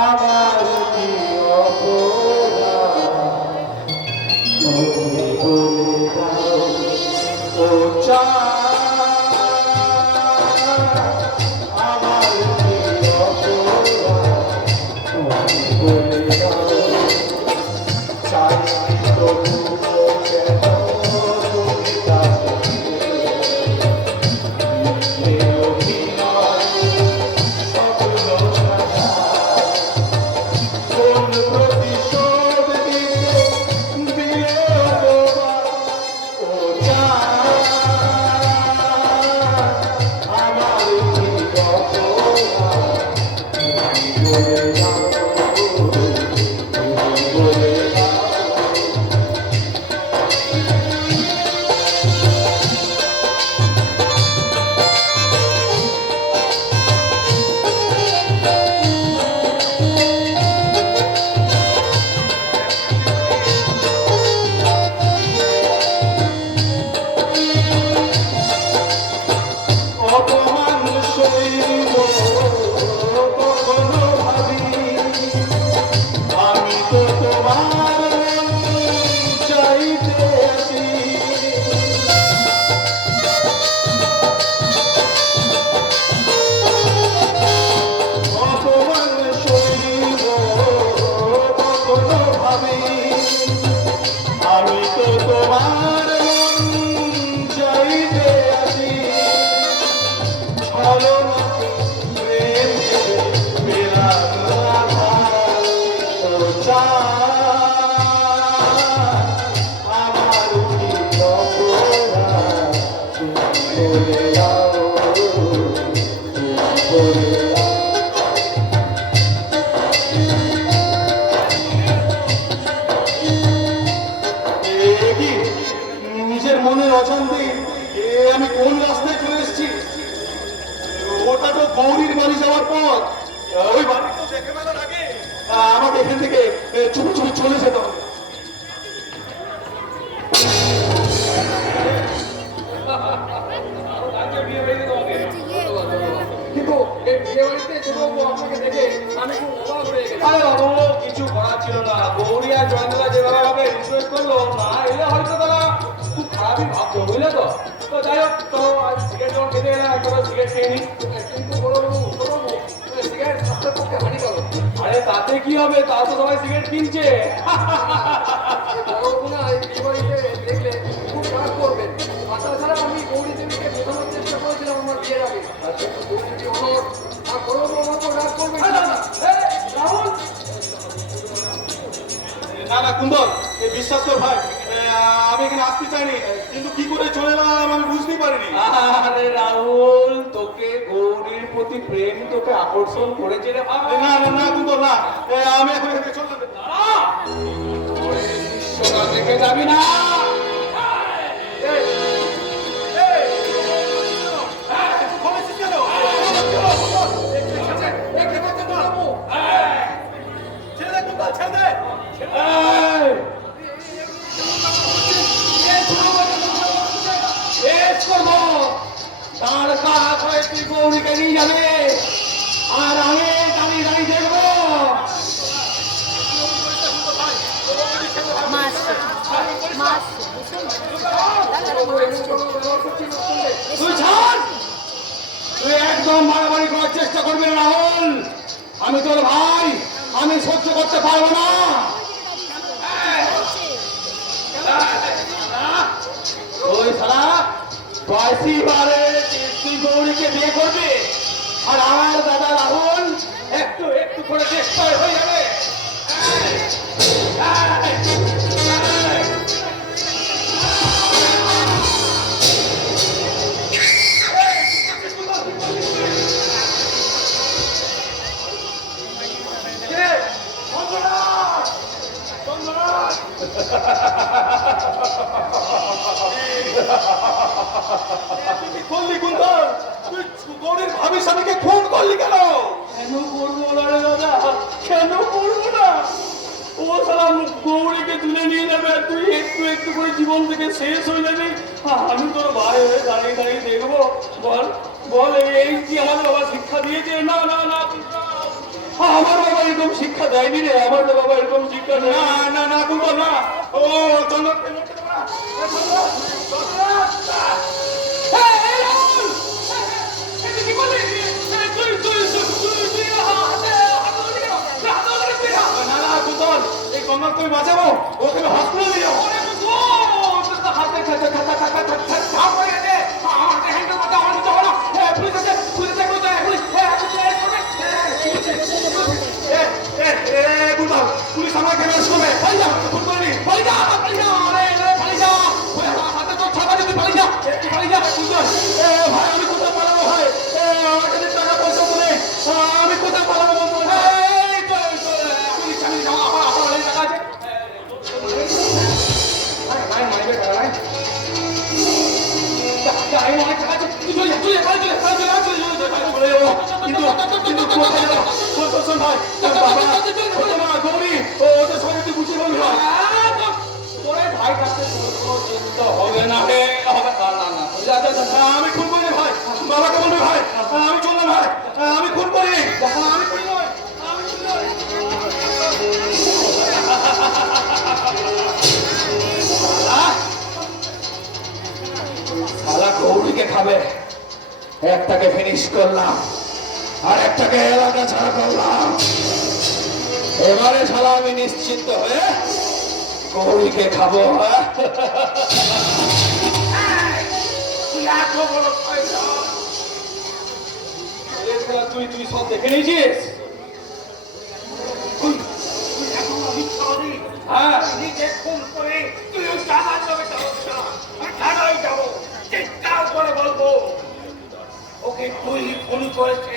আমার কি অপরাধ তুমি বলে দাও ও আমার কি অপরাধ তুমি বলে দাও চাই তবু কেন তুমি কাছে নিজের মনের অজান্তে আমি কোন রাস্তায় চলে এসেছি। ওটা তো গৌরীর বাড়ি যাওয়ার পথ। ওই বাড়িটা দেখে ফেলার আগে আমাকে এখান থেকে চুপি চুপি চলে যেতে হবে। কিন্তু আপনাকে দেখে আমি খুব অবাক হয়ে গেছি। আরে বাবু কিছু করার ছিল না। গৌরী আর জয়ন্তদা যেভাবে ভাবে রিকোয়েস্ট করলো, না এলে হয়তো তারা খুব খারাপই ভাবতো, বুঝলে তো। তো যাই হোক, তো সিগারেট যখন খেতে গেলাম একটা সিগারেট খেয়ে নিই। কিন্তু সিগারেট স্বাস্থ্যের পক্ষে হানিকারক। আরে তাতে কি হবে, তা তো সবাই সিগারেট কিনছে। দেখলে খুব রাগ করবেন। তাছাড়া আমি গৌরী দেবীকে বোঝানোর চেষ্টা করেছিলাম আমার বিয়ের আগে। গৌরী দেবী অনর আর বড় আমার উপর রাগ করবেন না। না না কুন্দর, বিশ্বাস কর ভাই, আমি এখানে আসতে চাইনি, কিন্তু কি করে চলে এলাম আমি বুঝতেই পারিনি। আরে রাহুল, তোকে গৌরীর প্রতি প্রেম তোকে আকর্ষণ করেছে রে ভাই। না না না কুন্দর না, আমি এখন এখানে চলে যেতে। বিশ্বটা দেখে যাবি না। গৌরীকে নিয়ে যাবে আর আমি দাঁড়িয়ে দাঁড়িয়ে দেখবো। তুই একদম মারামারি করার চেষ্টা করবি না রাহুল। আমি তোর ভাই, আমি সহ্য করতে পারবো না। ওই সারা বয়সী বারে তুই গৌরীকে বিয়ে করবি আর আমার দাদা রাহুল একটু একটু করে চেষ্টা হয়ে যাবে। করলি কুন্দর, তুই গৌরীর ভাবির স্বামীকে খুন করলি কেন? কেন করবো না রে দাদা, কেন করবো না? ও সারা গৌরীকে তুলে নিয়ে যাবে, তুই একটু একটু করে জীবন থেকে শেষ হয়ে যাবি। আমি তোর ভাই দাঁড়িয়ে দাঁড়িয়ে দেখবো? বল বল, এই কি আমাদের বাবা শিক্ষা দিয়েছে? না না না, আমার বাবা এরকম শিক্ষা দেয়নি রে, আমার বাবা এরকম শিক্ষা দেয় না। না না কুন্তল না। ও চন্দ্র, এই কন্যা তুমি বাঁচাবো, ওকে হসপিটালে নিয়ে যাবো। পুলিশ আমাকে অ্যারেস্ট করবে। পালিয়ে যা, ফোন করে নি। পালিয়ে যা, পালিয়ে যা, আরে পালিয়ে যা। হাতে তো ছাপা যদি পালিয়ে যা, পালিয়ে যা। ভাই আমি কোথায় পালাবো ভাই? আমার কাছে টাকা পয়সা বলে আমি কোথায় পালাবো? আমি খুন করি ভাই, বাবাকে বলবে ভাই আমি চললাম ভাই, আমি খুন করি, আমি করি নয়, আমি শালা গৌরীকে খাবে। একটাকে ফিনিশ করলাম আর একটাকে এলাকা ছাড়া করলাম। এবারে শালা আমি নিশ্চিন্ত হয়ে গৌরীকে খাবো। তুই তুই সব দেখে নিয়েছিস? হ্যাঁ খুন করে তুই টাকার জমে ঢাকায় যাবো, চিৎকার করে বলবো ওকে তুই খুন করেছে।